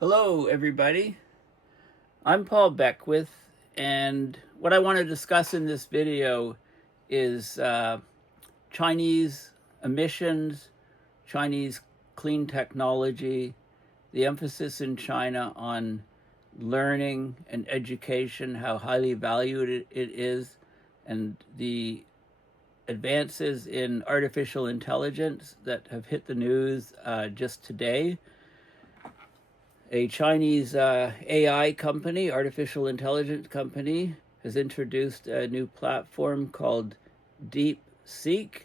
Hello, everybody. I'm Paul Beckwith, and what I want to discuss in this video is Chinese emissions, Chinese clean technology, the emphasis in China on learning and education, how highly valued it is, and the advances in artificial intelligence that have hit the news just today. A Chinese AI company, artificial intelligence company, has introduced a new platform called DeepSeek.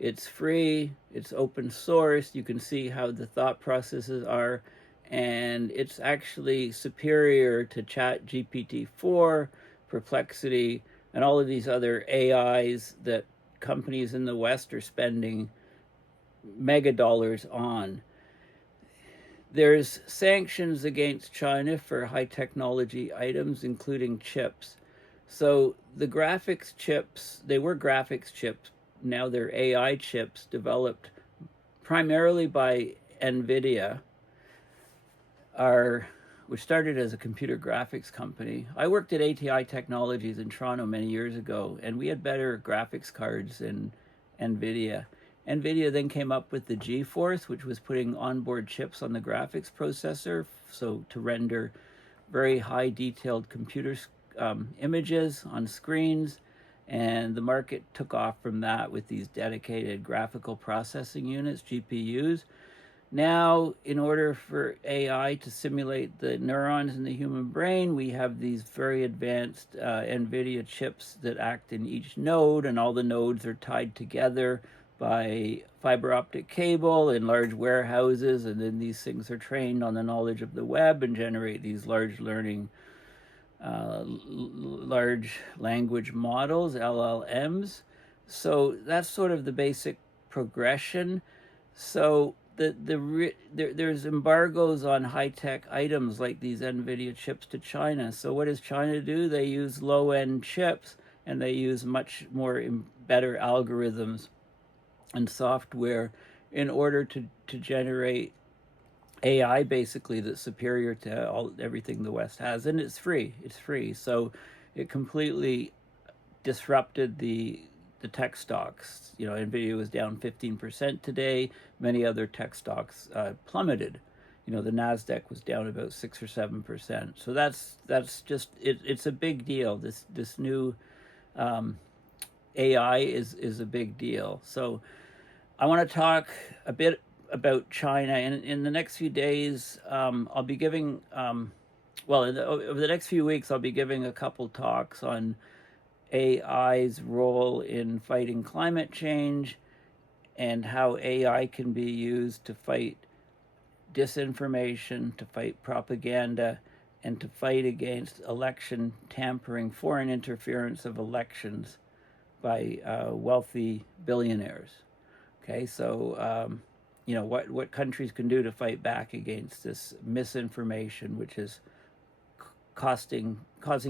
It's free, it's open source, you can see how the thought processes are, and it's actually superior to ChatGPT-4, Perplexity, and all of these other AIs that companies in the West are spending mega dollars on. There's sanctions against China for high technology items, including chips. So the graphics chips, they were graphics chips, now they're AI chips developed primarily by NVIDIA, which started as a computer graphics company. I worked at ATI Technologies in Toronto many years ago, and we had better graphics cards than NVIDIA. NVIDIA then came up with the GeForce, which was putting onboard chips on the graphics processor, so to render very high detailed computer images on screens, and the market took off from that with these dedicated graphical processing units, GPUs. Now, in order for AI to simulate the neurons in the human brain, we have these very advanced NVIDIA chips that act in each node, and all the nodes are tied together by fiber optic cable in large warehouses, and then these things are trained on the knowledge of the web and generate these large language models, LLMs. So that's sort of the basic progression. So there's embargoes on high-tech items like these NVIDIA chips to China. So what does China do? They use low-end chips, and they use much more better algorithms and software in order to generate AI basically that's superior to everything the West has, and it's free. It's free, so it completely disrupted the tech stocks. You know, Nvidia was down 15% today. Many other tech stocks plummeted. You know, the Nasdaq was down about 6 or 7%. So that's just it. It's a big deal. This new AI is a big deal. So I want to talk a bit about China. And in the next few days, I'll be giving, over the next few weeks, I'll be giving a couple talks on AI's role in fighting climate change and how AI can be used to fight disinformation, to fight propaganda, and to fight against election tampering, foreign interference of elections by wealthy billionaires. Okay, so you know what countries can do to fight back against this misinformation, which is causing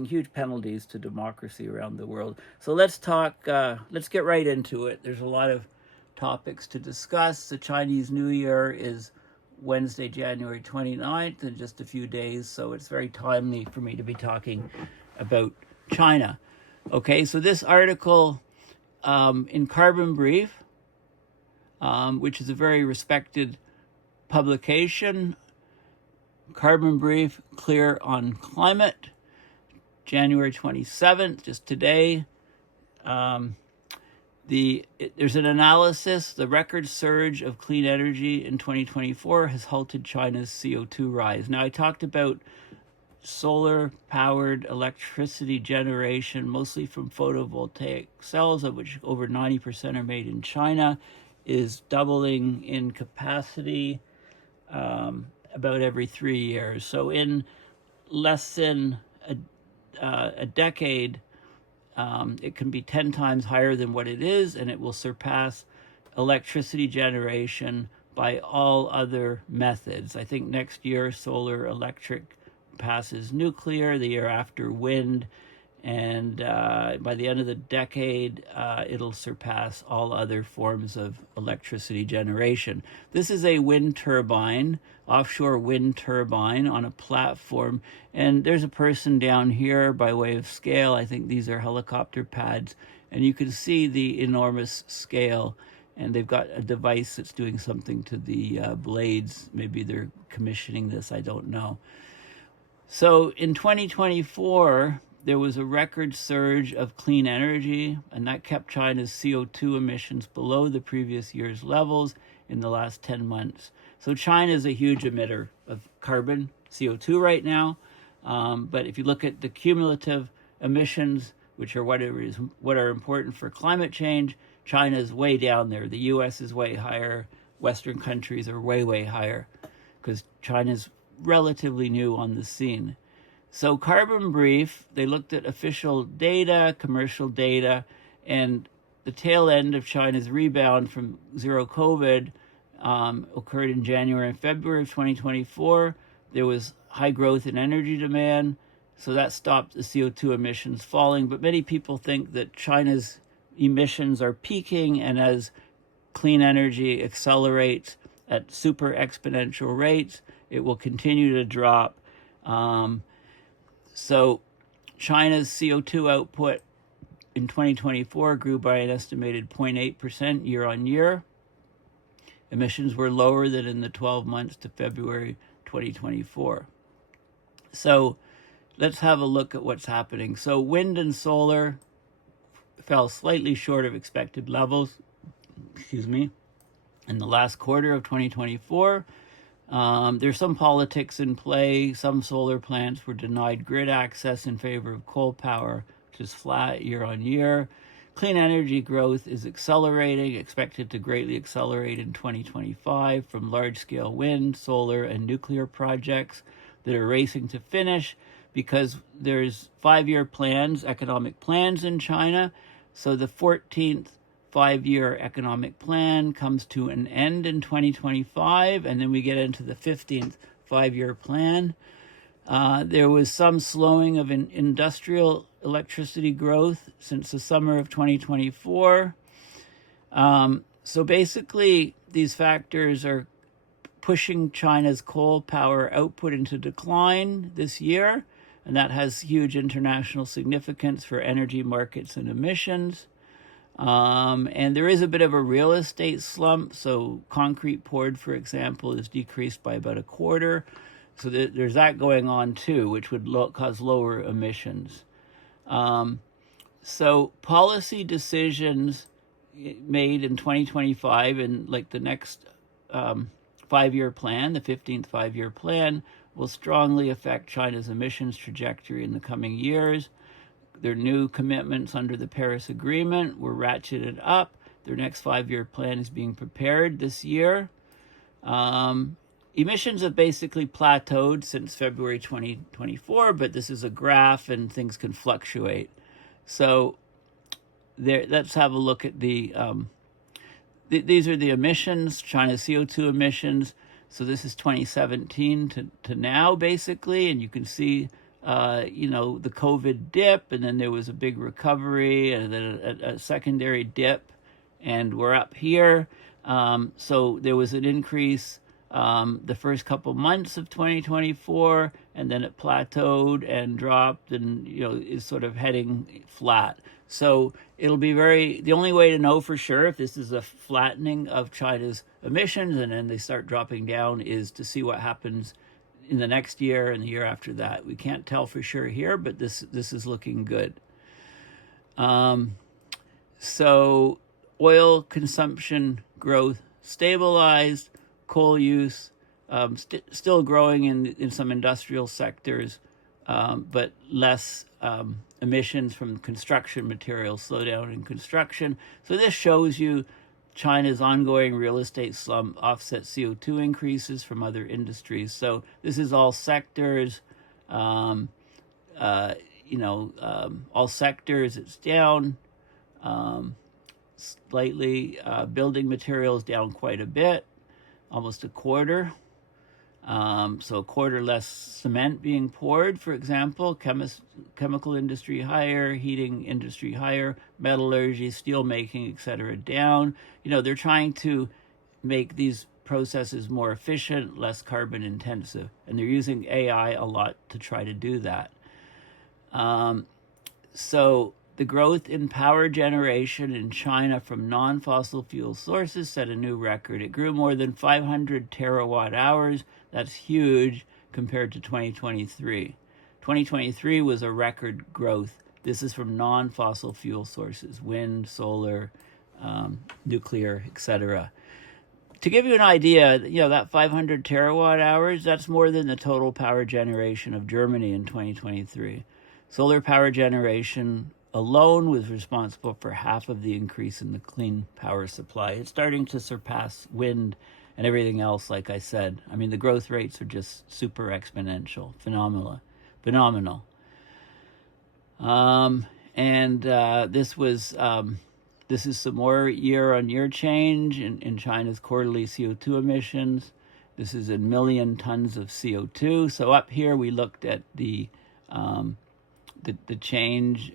huge penalties to democracy around the world. So let's talk. Let's get right into it. There's a lot of topics to discuss. The Chinese New Year is Wednesday, January 29th, in just a few days, so it's very timely for me to be talking about China. Okay, so this article in Carbon Brief, which is a very respected publication, Carbon Brief, Clear on Climate, January 27th, just today. There's an analysis. The record surge of clean energy in 2024 has halted China's CO2 rise. Now, I talked about solar-powered electricity generation, mostly from photovoltaic cells, of which over 90% are made in China, is doubling in capacity about every 3 years. So in less than a decade, it can be 10 times higher than what it is, and it will surpass electricity generation by all other methods. I think next year solar electric passes nuclear, the year after wind, And by the end of the decade, it'll surpass all other forms of electricity generation. This is a wind turbine, offshore wind turbine on a platform. And there's a person down here by way of scale. I think these are helicopter pads. And you can see the enormous scale. And they've got a device that's doing something to the blades. Maybe they're commissioning this, I don't know. So in 2024, there was a record surge of clean energy, and that kept China's CO2 emissions below the previous year's levels in the last 10 months. So China is a huge emitter of carbon, CO2 right now. But if you look at the cumulative emissions, which are what are important for climate change, China is way down there. The US is way higher. Western countries are way, way higher because China's relatively new on the scene. So Carbon Brief, they looked at official data, commercial data, and the tail end of China's rebound from zero COVID occurred in January and February of 2024. There was high growth in energy demand, so that stopped the CO2 emissions falling. But many people think that China's emissions are peaking, and as clean energy accelerates at super exponential rates, it will continue to drop. So China's CO2 output in 2024 grew by an estimated 0.8% year on year. Emissions were lower than in the 12 months to February 2024. So let's have a look at what's happening. So wind and solar fell slightly short of expected levels, in the last quarter of 2024. There's some politics in play. Some solar plants were denied grid access in favor of coal power, which is flat year on year. Clean energy growth is accelerating, expected to greatly accelerate in 2025 from large-scale wind, solar, and nuclear projects that are racing to finish because there's 5-year plans, economic plans in China. So the 14th 5-year economic plan comes to an end in 2025, and then we get into the 15th 5-year plan. There was some slowing of industrial electricity growth since the summer of 2024. So basically, these factors are pushing China's coal power output into decline this year, and that has huge international significance for energy markets and emissions. And there is a bit of a real estate slump. So concrete poured, for example, is decreased by about a quarter. So there's that going on too, which would cause lower emissions. So policy decisions made in 2025 and like the next 5-year plan, the 15th 5-year plan, will strongly affect China's emissions trajectory in the coming years. Their new commitments under the Paris Agreement were ratcheted up. Their next 5-year plan is being prepared this year. Emissions have basically plateaued since February 2024, but this is a graph and things can fluctuate. So let's have a look at the these are the emissions, China's CO2 emissions. So this is 2017 to now, basically, and you can see the COVID dip, and then there was a big recovery, and then a secondary dip, and we're up here. So there was an increase the first couple months of 2024, and then it plateaued and dropped, and is sort of heading flat. So it'll be the only way to know for sure if this is a flattening of China's emissions and then they start dropping down is to see what happens in the next year and the year after that. We can't tell for sure here, but this is looking good. So oil consumption growth stabilized, coal use still growing in some industrial sectors, but less emissions from construction materials, slowdown in construction. So this shows you China's ongoing real estate slump offset CO2 increases from other industries. So this is all sectors, all sectors, it's down slightly. Building materials down quite a bit, almost a quarter. So a quarter less cement being poured, for example. Chemical industry higher, heating industry higher, metallurgy, steel making, etc. down. They're trying to make these processes more efficient, less carbon intensive, and they're using AI a lot to try to do that. So the growth in power generation in China from non-fossil fuel sources set a new record. It grew more than 500 terawatt hours. That's huge compared to 2023. 2023 was a record growth. This is from non-fossil fuel sources, wind, solar, nuclear, etc. To give you an idea, that 500 terawatt hours, that's more than the total power generation of Germany in 2023. Solar power generation alone was responsible for half of the increase in the clean power supply. It's starting to surpass wind and everything else, like I said. I mean, the growth rates are just super exponential, phenomenal. This is some more year-on-year change in China's quarterly CO2 emissions. This is in million tons of CO2. So up here we looked at the change.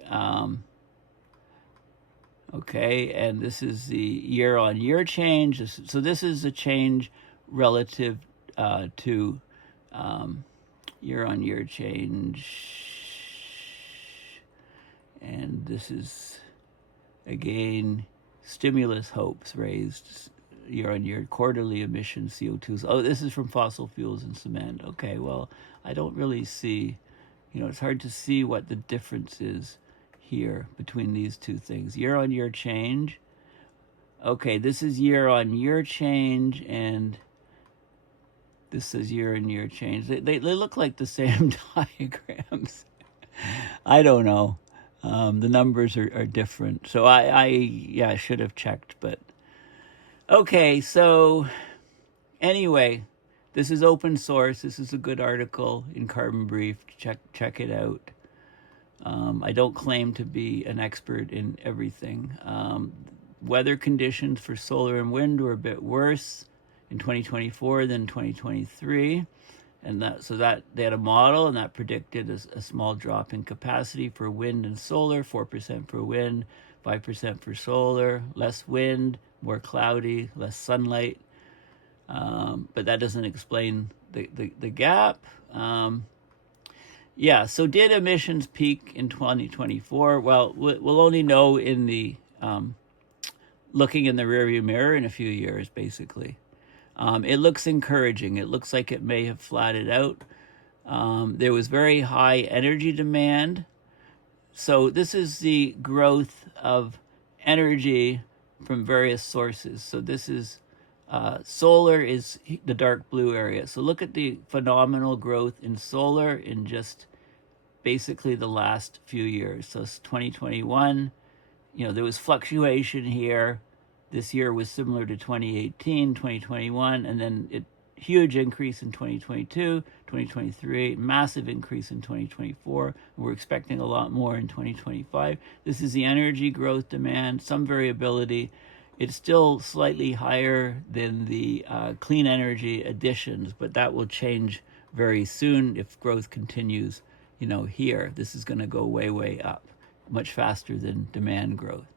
Okay, and this is the year-on-year change. So this is a change relative to year-on-year change. And this is, again, stimulus hopes raised year-on-year, quarterly emission CO2s. Oh, this is from fossil fuels and cement. Okay, well, I don't really see, it's hard to see what the difference is here between these two things. Year-on-year change. Okay, this is year-on-year change, and this is year-on-year change. They look like the same diagrams. I don't know. The numbers are different. So I should have checked, but okay, so anyway, this is open source. This is a good article in Carbon Brief. Check it out. I don't claim to be an expert in everything. Weather conditions for solar and wind were a bit worse in 2024 than 2023. And that they had a model, and that predicted a small drop in capacity for wind and solar, 4% for wind, 5% for solar, less wind, more cloudy, less sunlight. But that doesn't explain the gap. So did emissions peak in 2024? Well, we'll only know in the looking in the rearview mirror in a few years, basically. It looks encouraging. It looks like it may have flattened out. There was very high energy demand. So this is the growth of energy from various sources. So this is solar is the dark blue area. So look at the phenomenal growth in solar in just basically the last few years. So it's 2021, there was fluctuation here. This year was similar to 2018, 2021, and then huge increase in 2022, 2023, massive increase in 2024. We're expecting a lot more in 2025. This is the energy growth demand, some variability. It's still slightly higher than the clean energy additions, but that will change very soon if growth continues, here. This is going to go way, way up, much faster than demand growth.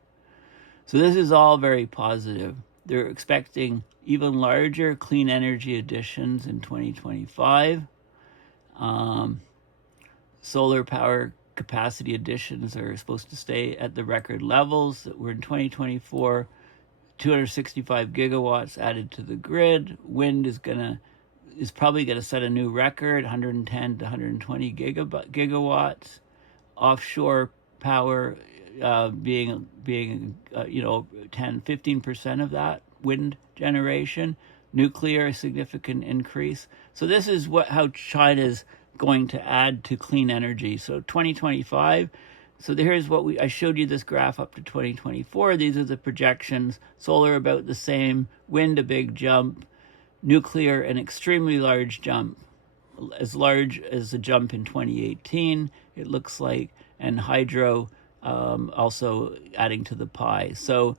So this is all very positive. They're expecting even larger clean energy additions in 2025. Solar power capacity additions are supposed to stay at the record levels that were in 2024. 265 gigawatts added to the grid. Wind is probably going to set a new record, 110 to 120 gigawatts. Offshore power being 10-15% of that wind generation. Nuclear, a significant increase. So this is how China's going to add to clean energy. So 2025. So here's I showed you this graph up to 2024. These are the projections. Solar about the same. Wind a big jump. Nuclear an extremely large jump, as large as the jump in 2018. It looks like, and hydro. Also adding to the pie. So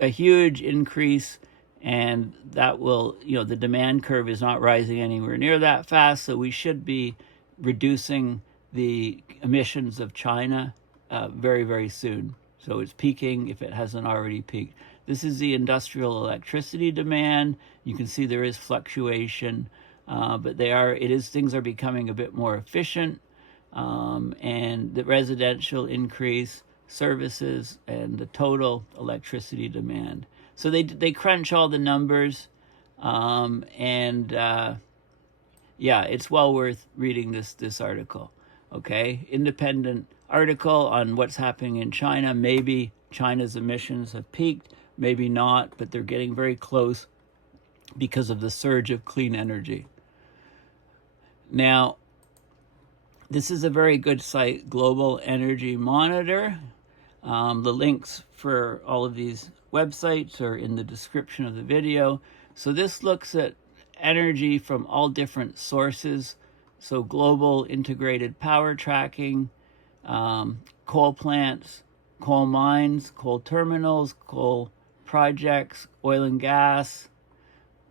a huge increase and that will, the demand curve is not rising anywhere near that fast, so we should be reducing the emissions of China very, very soon. So it's peaking if it hasn't already peaked. This is the industrial electricity demand. You can see there is fluctuation, but things are becoming a bit more efficient, and the residential increase, services, and the total electricity demand. So they crunch all the numbers, and yeah, it's well worth reading this article. Okay, independent article on what's happening in China. Maybe China's emissions have peaked, maybe not, but they're getting very close because of the surge of clean energy. Now, this is a very good site, Global Energy Monitor. The links for all of these websites are in the description of the video. So this looks at energy from all different sources. So global integrated power tracking, coal plants, coal mines, coal terminals, coal projects, oil and gas,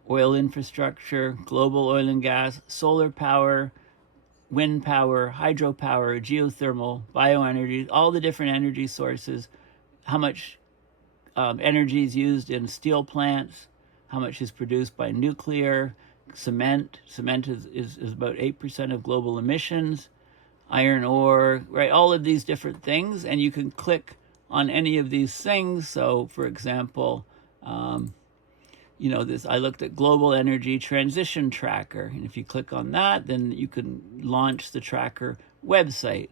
oil infrastructure, global oil and gas, solar power, wind power, hydropower, geothermal, bioenergy, all the different energy sources, how much energy is used in steel plants, how much is produced by nuclear, cement. Cement is about 8% of global emissions, iron ore, right? All of these different things, and you can click on any of these things. So, for example, I looked at Global Energy Transition Tracker, and if you click on that, then you can launch the tracker website.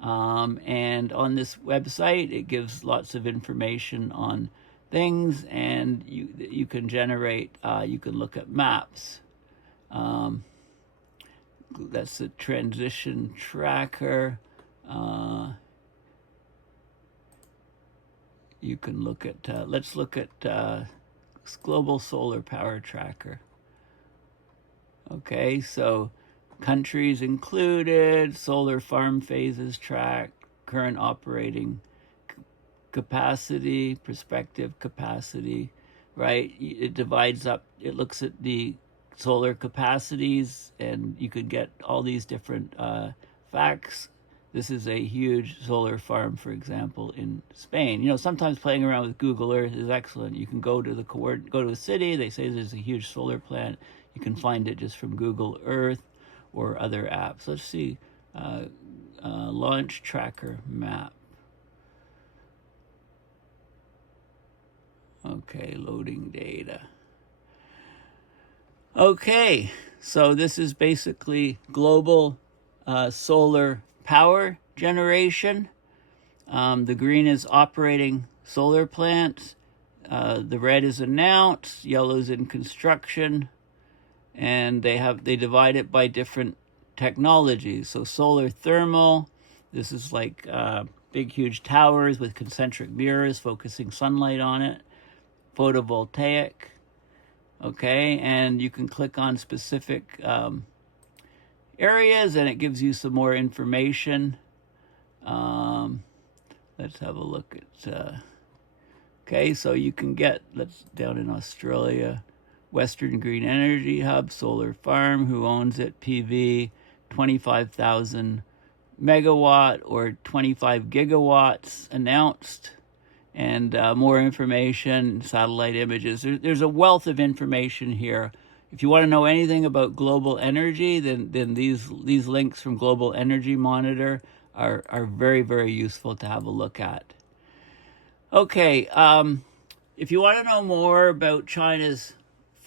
And on this website, it gives lots of information on things, and you can generate, you can look at maps. That's the transition tracker. You can look at, let's look at Global Solar Power Tracker. Okay, so countries included, solar farm phases tracked, current operating capacity, prospective capacity, right? It divides up, it looks at the solar capacities, and you could get all these different facts. This is a huge solar farm, for example, in Spain. Sometimes playing around with Google Earth is excellent. You can go to a city, they say there's a huge solar plant. You can find it just from Google Earth or other apps. Let's see, launch tracker map. Okay, loading data. Okay, so this is basically global solar power generation. The green is operating solar plants. The red is announced. Yellow is in construction. And they divide it by different technologies. So solar thermal, this is like big, huge towers with concentric mirrors focusing sunlight on it. Photovoltaic, okay, and you can click on specific areas, and it gives you some more information. Let's have a look at, okay, so you can get, down in Australia, Western Green Energy Hub, solar farm, who owns it, PV, 25,000 megawatt or 25 gigawatts announced, and more information, satellite images. There's a wealth of information here. If you want to know anything about global energy, then these links from Global Energy Monitor are very, very useful to have a look at. Okay, if you want to know more about China's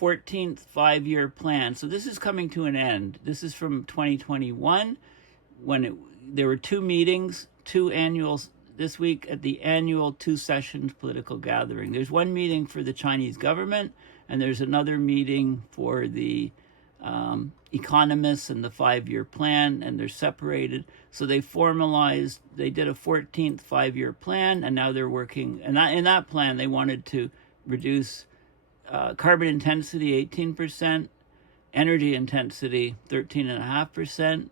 14th five-year plan, so this is coming to an end. This is from 2021, when there were two meetings, two annuals this week at the annual two sessions political gathering. There's one meeting for the Chinese government, and there's another meeting for the economists and the five-year plan, and they're separated. So they formalized, they did a 14th five-year plan, and now they're working, and in that plan they wanted to reduce carbon intensity 18%, energy intensity 13.5%,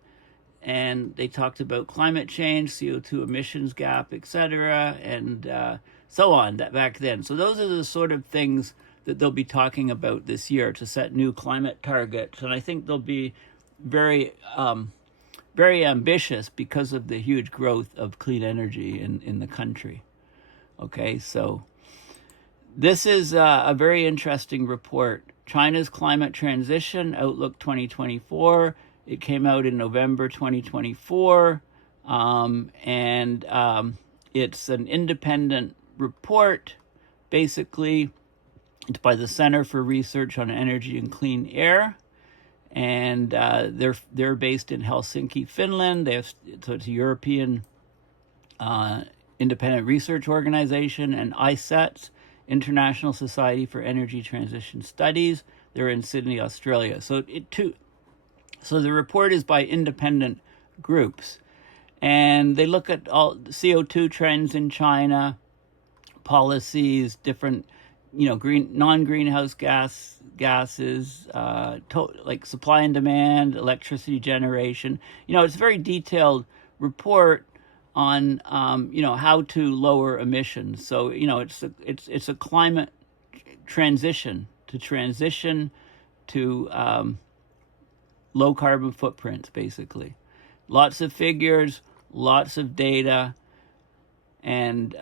and they talked about climate change, CO2 emissions gap, etc., and so on, that back then. So those are the sort of things that they'll be talking about this year to set new climate targets. And I think they'll be very, very ambitious because of the huge growth of clean energy in the country. Okay, so this is a very interesting report. China's Climate Transition Outlook 2024. It came out in November 2024. It's an independent report. Basically, it's by the Center for Research on Energy and Clean Air. And they're based in Helsinki, Finland. So it's a European independent research organization, and ISETS, International Society for Energy Transition Studies. They're in Sydney, Australia. So the report is by independent groups, and they look at all CO2 trends in China, policies, different, non-greenhouse gases, like supply and demand, electricity generation. It's a very detailed report on how to lower emissions. So it's a climate transition to low carbon footprints, basically. Lots of figures, lots of data, and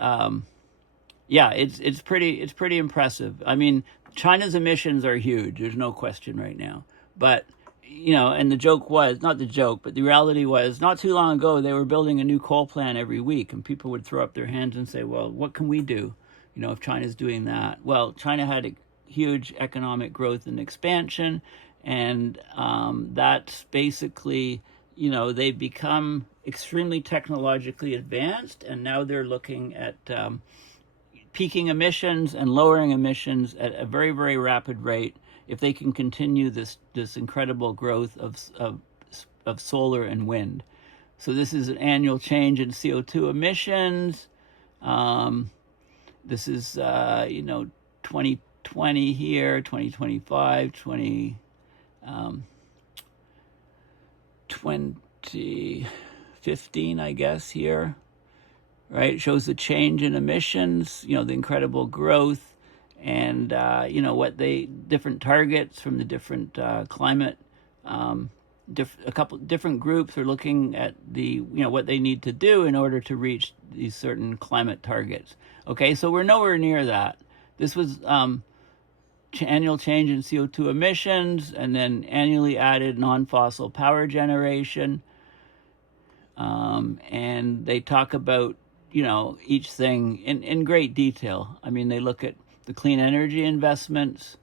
it's pretty impressive. I mean, China's emissions are huge. There's no question right now. But and the joke was, not the joke, but the reality was, not too long ago, they were building a new coal plant every week, and people would throw up their hands and say, well, what can we do, if China's doing that? Well, China had a huge economic growth and expansion, and that's basically, they've become extremely technologically advanced, and now they're looking at peaking emissions and lowering emissions at a very, very rapid rate if they can continue this incredible growth of solar and wind. So this is an annual change in CO2 emissions. This is 2020 here, 2025, 2015, I guess, here. Right, it shows the change in emissions, the incredible growth, and different targets from the different climate. A couple different groups are looking at what they need to do in order to reach these certain climate targets. Okay, so we're nowhere near that. This was annual change in CO2 emissions, and then annually added non-fossil power generation. And they talk about each thing in great detail. I mean, they look at the clean energy investments.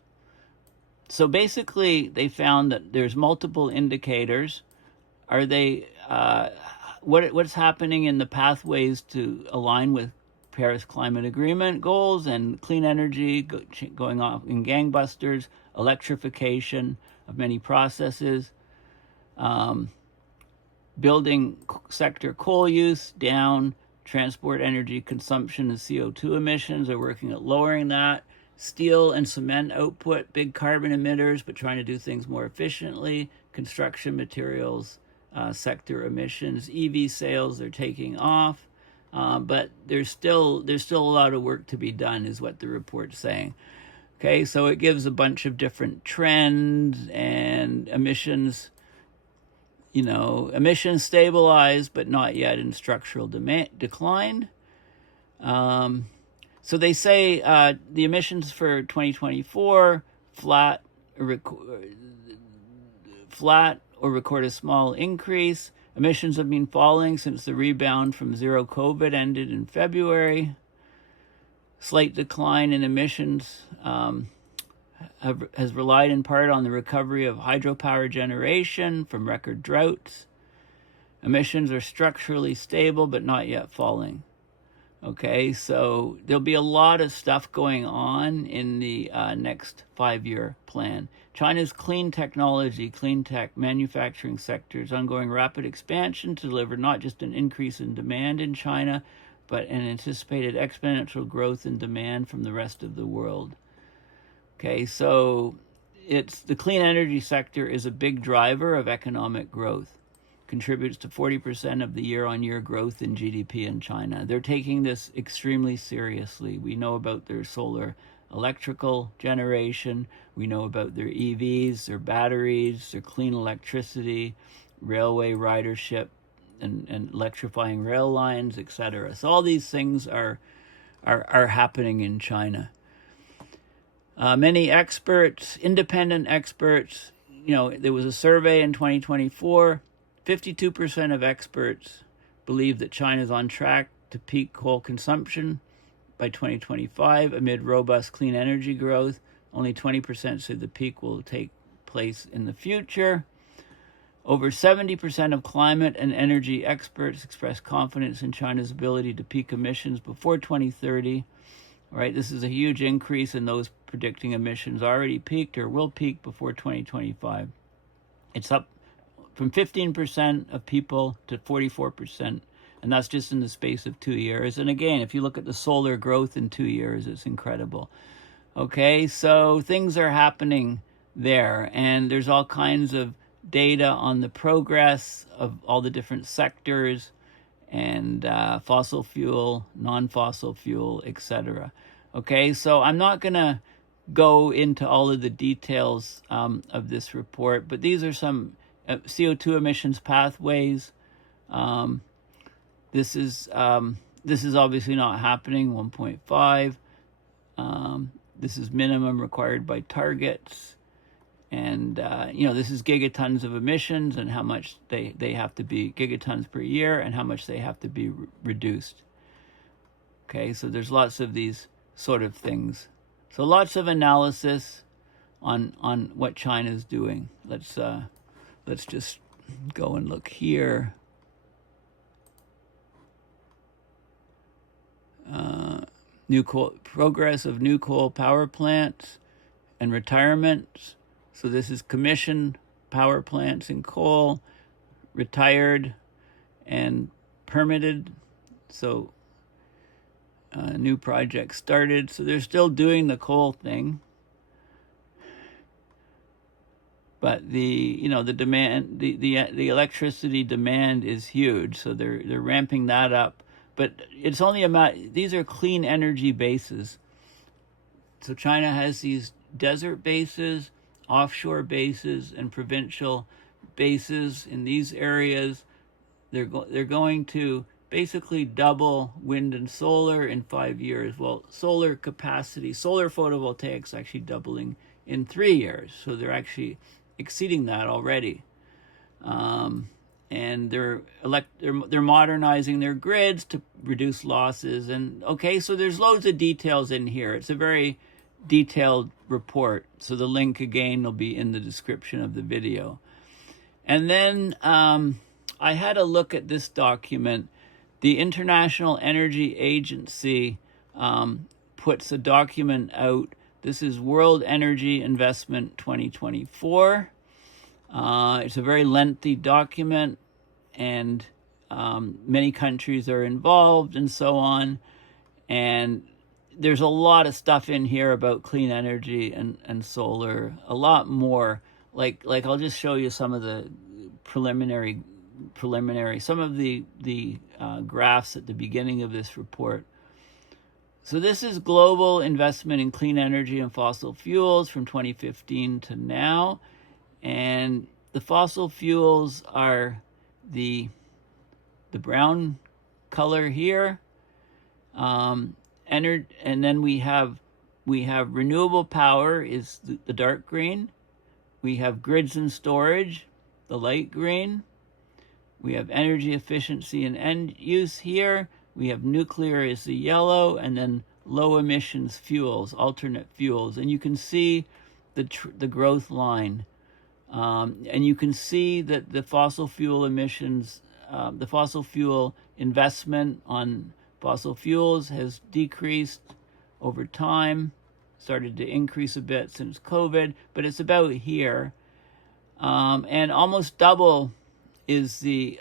So basically, they found that there's multiple indicators. Are they what's happening in the pathways to align with Paris Climate Agreement goals and clean energy going off in gangbusters, electrification of many processes, building sector coal use down, transport energy consumption and CO2 emissions are working at lowering that. Steel and cement output, big carbon emitters, but trying to do things more efficiently. Construction materials, sector emissions, EV sales are taking off, but there's still a lot of work to be done, is what the report's saying. Okay, so it gives a bunch of different trends and emissions. Emissions stabilized, but not yet in structural decline. So they say the emissions for 2024 flat or record a small increase. Emissions have been falling since the rebound from zero COVID ended in February. Slight decline in emissions has relied in part on the recovery of hydropower generation from record droughts. Emissions are structurally stable, but not yet falling. Okay, so there'll be a lot of stuff going on in the next 5-year plan. China's clean technology, clean tech manufacturing sector's ongoing rapid expansion to deliver not just an increase in demand in China, but an anticipated exponential growth in demand from the rest of the world. Okay, so the clean energy sector is a big driver of economic growth. Contributes to 40% of the year-on-year growth in GDP in China. They're taking this extremely seriously. We know about their solar electrical generation. We know about their EVs, their batteries, their clean electricity, railway ridership, and electrifying rail lines, etc. So all these things are happening in China. Many experts, independent experts, there was a survey in 2024, 52% of experts believe that China is on track to peak coal consumption by 2025 amid robust clean energy growth. Only 20% said the peak will take place in the future. Over 70% of climate and energy experts express confidence in China's ability to peak emissions before 2030. All right, this is a huge increase in those predicting emissions already peaked or will peak before 2025. It's up from 15% of people to 44%, and that's just in the space of 2 years. And again, if you look at the solar growth in 2 years, it's incredible. Okay, so things are happening there, and there's all kinds of data on the progress of all the different sectors and fossil fuel, non-fossil fuel, etc. Okay, so I'm not going to go into all of the details of this report, but these are some CO2 emissions pathways. This is obviously not happening. 1.5. This is minimum required by targets. And, this is gigatons of emissions and how much they have to be, gigatons per year, and how much they have to be reduced. Okay, so there's lots of these sort of things. So lots of analysis on what China's doing. Let's just go and look here. Progress of new coal power plants and retirements. So this is commissioned power plants in coal, retired and permitted. So new projects started. So they're still doing the coal thing. But the demand, the electricity demand is huge. So they're ramping that up. But it's only these are clean energy bases. So China has these desert bases, offshore bases, and provincial bases in these areas. They're going to basically double wind and solar in 5 years. Well, solar capacity, solar photovoltaics actually doubling in 3 years. So they're actually exceeding that already. And they're modernizing their grids to reduce losses. And okay, so there's loads of details in here. It's a very detailed report. So the link again will be in the description of the video. And then I had a look at this document. The International Energy Agency puts a document out. This is World Energy Investment 2024. It's a very lengthy document, and many countries are involved and so on. And there's a lot of stuff in here about clean energy and solar, a lot more. Like I'll just show you some of the preliminary, some of the graphs at the beginning of this report. So this is global investment in clean energy and fossil fuels from 2015 to now. And the fossil fuels are the brown color here. And then we have renewable power is the dark green. We have grids and storage, the light green. We have energy efficiency and end use here. We have nuclear is the yellow, and then low emissions fuels, alternate fuels. And you can see the growth line. And you can see that the fossil fuel emissions, the fossil fuel investment on fossil fuels has decreased over time, started to increase a bit since COVID, but it's about here. And almost double is the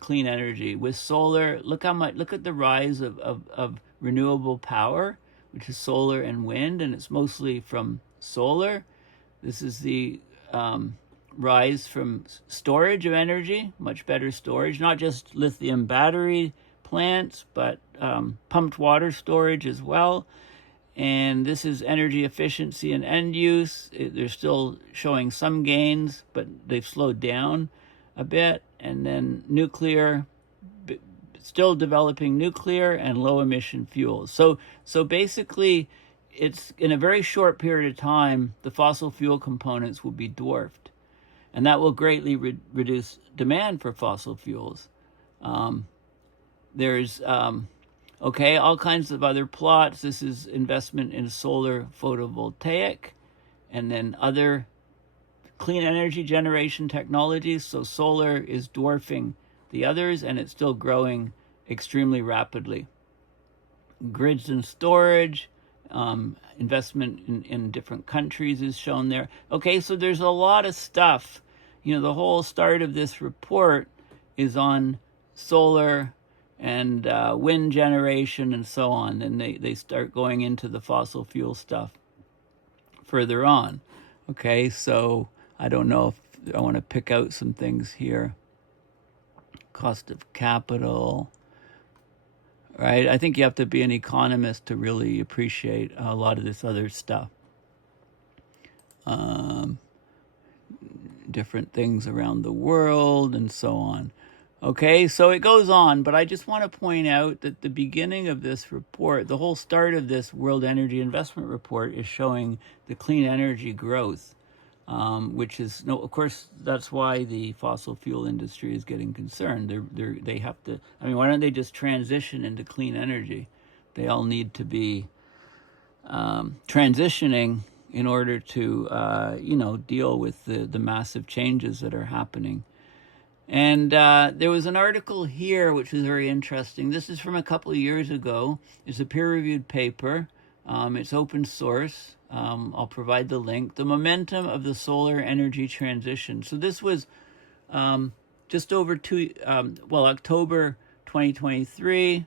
clean energy with solar. Look at the rise of renewable power, which is solar and wind, and it's mostly from solar. This is the rise from storage of energy, much better storage, not just lithium battery plants, but pumped water storage as well. And this is energy efficiency and end use. They're still showing some gains, but they've slowed down a bit. And then nuclear, still developing nuclear and low emission fuels. So basically, it's in a very short period of time, the fossil fuel components will be dwarfed, and that will greatly reduce demand for fossil fuels. There's all kinds of other plots. This is investment in solar photovoltaic, and then other clean energy generation technologies. So solar is dwarfing the others, and it's still growing extremely rapidly. Grids and storage, investment in different countries is shown there. Okay, so there's a lot of stuff. The whole start of this report is on solar and wind generation and so on. And they start going into the fossil fuel stuff further on. Okay, so I don't know if I want to pick out some things here. Cost of capital, right? I think you have to be an economist to really appreciate a lot of this other stuff. Different things around the world and so on. Okay, so it goes on, but I just want to point out that the beginning of this report, the whole start of this World Energy Investment Report, is showing the clean energy growth, which is, of course, that's why the fossil fuel industry is getting concerned. They have to, why don't they just transition into clean energy? They all need to be transitioning in order to, deal with the massive changes that are happening. And there was an article here which was very interesting. This is from a couple of years ago. It's a peer-reviewed paper. It's open source. I'll provide the link. The momentum of the solar energy transition. So this was just over October 2023.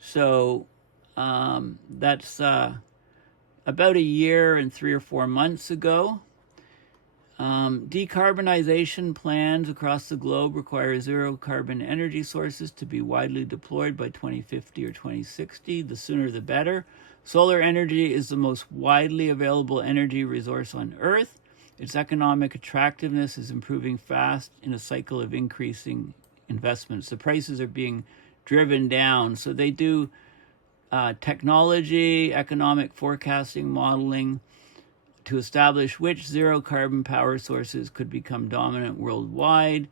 So that's about a year and 3 or 4 months ago. Decarbonization plans across the globe require zero carbon energy sources to be widely deployed by 2050 or 2060. The sooner the better. Solar energy is the most widely available energy resource on Earth. Its economic attractiveness is improving fast in a cycle of increasing investments. The prices are being driven down. So they do technology, economic forecasting, modeling to establish which zero carbon power sources could become dominant worldwide.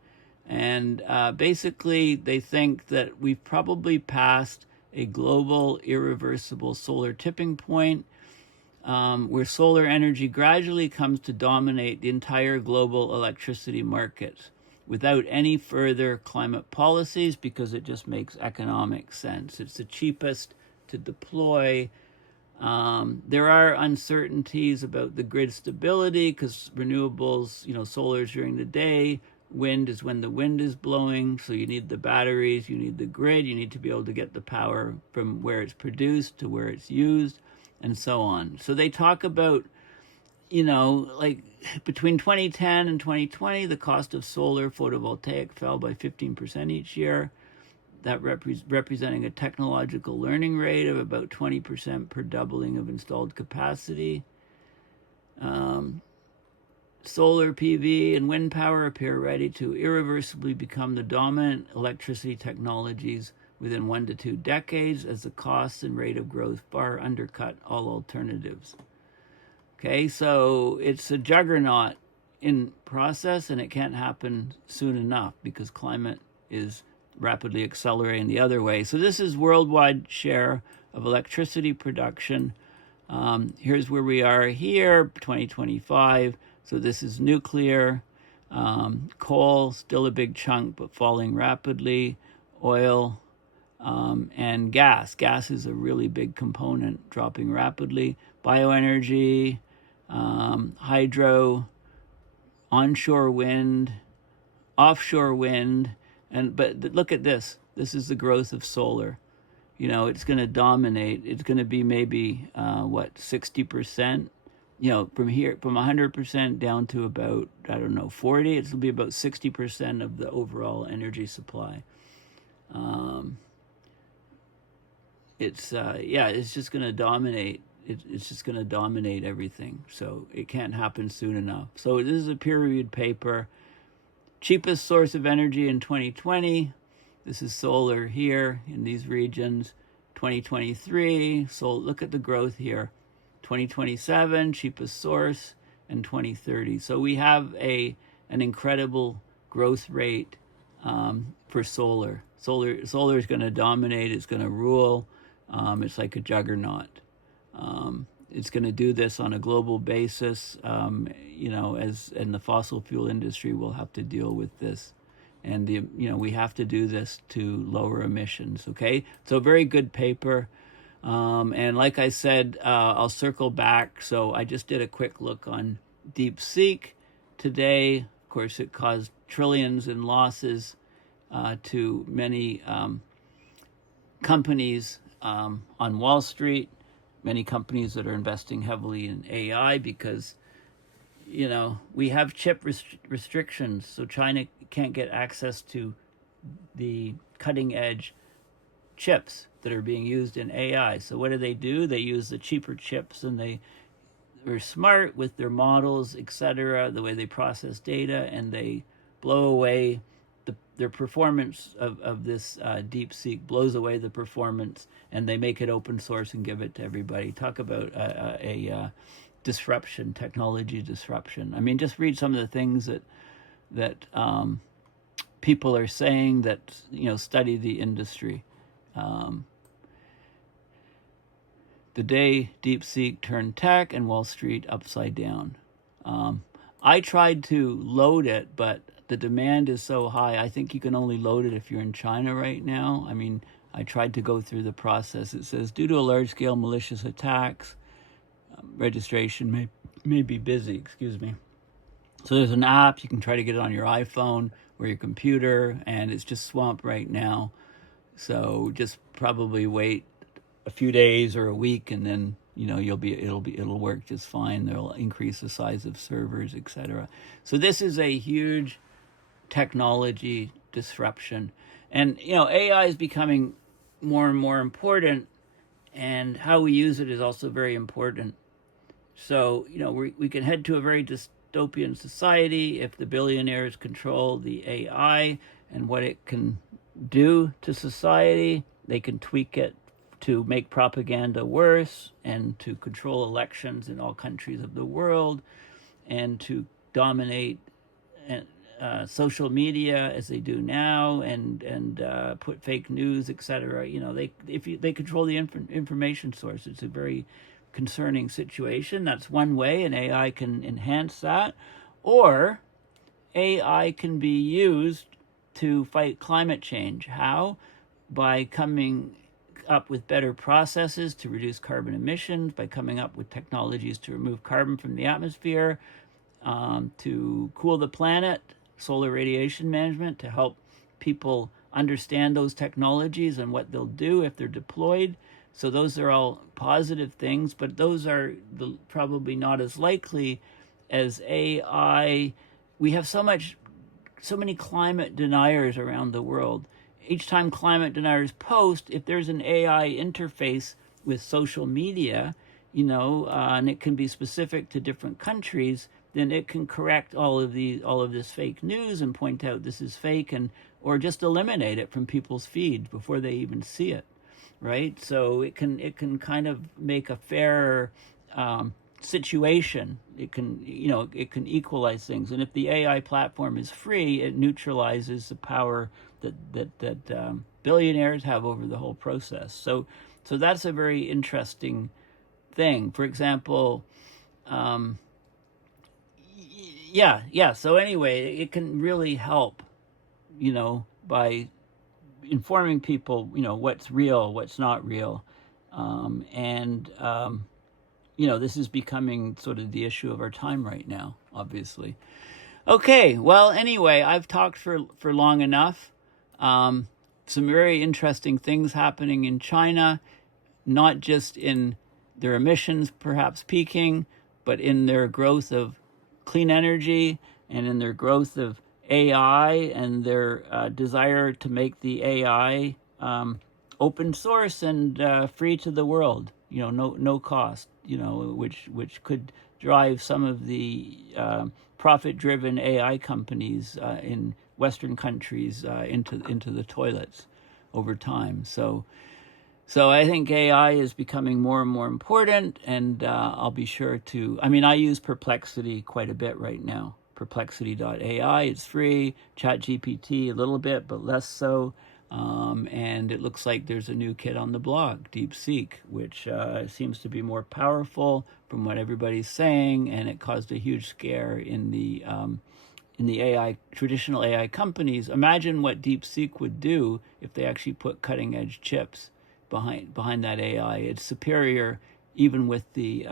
And basically, they think that we've probably passed a global irreversible solar tipping point where solar energy gradually comes to dominate the entire global electricity market without any further climate policies, because it just makes economic sense. It's the cheapest to deploy. There are uncertainties about the grid stability because renewables, solar is during the day, wind is when the wind is blowing, so you need the batteries, you need the grid, you need to be able to get the power from where it's produced to where it's used, and so on. So they talk about, like between 2010 and 2020, the cost of solar photovoltaic fell by 15% each year. That representing a technological learning rate of about 20% per doubling of installed capacity. Solar PV and wind power appear ready to irreversibly become the dominant electricity technologies within 1 to 2 decades, as the cost and rate of growth far undercut all alternatives. Okay, so it's a juggernaut in process, and it can't happen soon enough because climate is rapidly accelerating the other way. So this is worldwide share of electricity production. Here's where we are here, 2025. So this is nuclear, coal, still a big chunk, but falling rapidly, oil, and gas. Gas is a really big component, dropping rapidly. Bioenergy, hydro, onshore wind, offshore wind, but look at this. This is the growth of solar. It's going to dominate. It's going to be maybe 60%. From here, from 100% down to about 40. It'll be about 60% of the overall energy supply. It's just going to dominate it's just going to dominate everything. So it can't happen soon enough. So this is a peer-reviewed paper. Cheapest source of energy in 2020. This is solar here in these regions. 2023. So look at the growth here. 2027, cheapest source, and 2030. So we have an incredible growth rate for solar. Solar is going to dominate. It's going to rule. It's like a juggernaut. It's going to do this on a global basis, and the fossil fuel industry will have to deal with this. And we have to do this to lower emissions. Okay, so very good paper. And like I said, I'll circle back. So I just did a quick look on DeepSeek today. Of course, it caused trillions in losses to many companies on Wall Street, many companies that are investing heavily in AI because, we have chip restrictions. So China can't get access to the cutting edge chips that are being used in AI. So what do? They use the cheaper chips, and they are smart with their models, etc., the way they process data, and they blow away their performance of this DeepSeek blows away the performance, and they make it open source and give it to everybody. Talk about a disruption, technology disruption. I mean, just read some of the things that people are saying that study the industry. The day DeepSeek turned tech and Wall Street upside down. I tried to load it, but the demand is so high. I think you can only load it if you're in China right now. I mean, I tried to go through the process. It says, due to a large-scale malicious attacks, registration may be busy, excuse me. So there's an app. You can try to get it on your iPhone or your computer, and it's just swamped right now. So just probably wait a few days or a week, and then it'll work just fine. They'll increase the size of servers, etc. So this is a huge technology disruption, and AI is becoming more and more important, and how we use it is also very important. So we can head to a very dystopian society if the billionaires control the AI and what it can do to society. They can tweak it to make propaganda worse and to control elections in all countries of the world and to dominate social media as they do now and put fake news, etc. They control the information source. It's a very concerning situation. That's one way, and AI can enhance that. Or AI can be used to fight climate change. How? By coming up with better processes to reduce carbon emissions, by coming up with technologies to remove carbon from the atmosphere, to cool the planet, solar radiation management, to help people understand those technologies and what they'll do if they're deployed. So those are all positive things, but those are probably not as likely as AI. We have so many climate deniers around the world. Each time climate deniers post, if there's an AI interface with social media, and it can be specific to different countries, then it can correct all of this fake news and point out this is fake, or just eliminate it from people's feeds before they even see it, right? So it can kind of make a fairer situation. It can equalize things, and if the AI platform is free, it neutralizes the power that billionaires have over the whole process. So that's a very interesting thing. For example, so anyway, it can really help, by informing people, what's real, what's not real, this is becoming sort of the issue of our time right now, obviously. Okay, well, anyway, I've talked for long enough. Some very interesting things happening in China, not just in their emissions perhaps peaking, but in their growth of clean energy and in their growth of AI and their desire to make the AI open source and free to the world, no cost. which could drive some of the profit-driven AI companies in Western countries into the toilets over time. So I think AI is becoming more and more important, and I'll be sure to, I use Perplexity quite a bit right now. Perplexity.ai, it's free. ChatGPT a little bit, but less so. And it looks like there's a new kid on the block, DeepSeek, which seems to be more powerful from what everybody's saying, and it caused a huge scare in the AI, traditional AI companies. Imagine what DeepSeek would do if they actually put cutting-edge chips behind that AI. It's superior even with the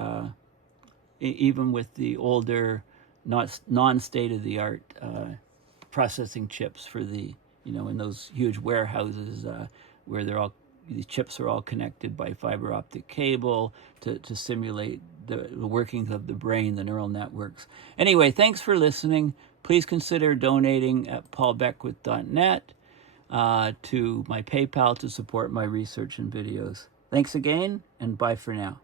older, not non-state-of-the-art processing chips for the in those huge warehouses where these chips are all connected by fiber optic cable to simulate the workings of the brain, the neural networks. Anyway, thanks for listening. Please consider donating at paulbeckwith.net to my PayPal to support my research and videos. Thanks again, and bye for now.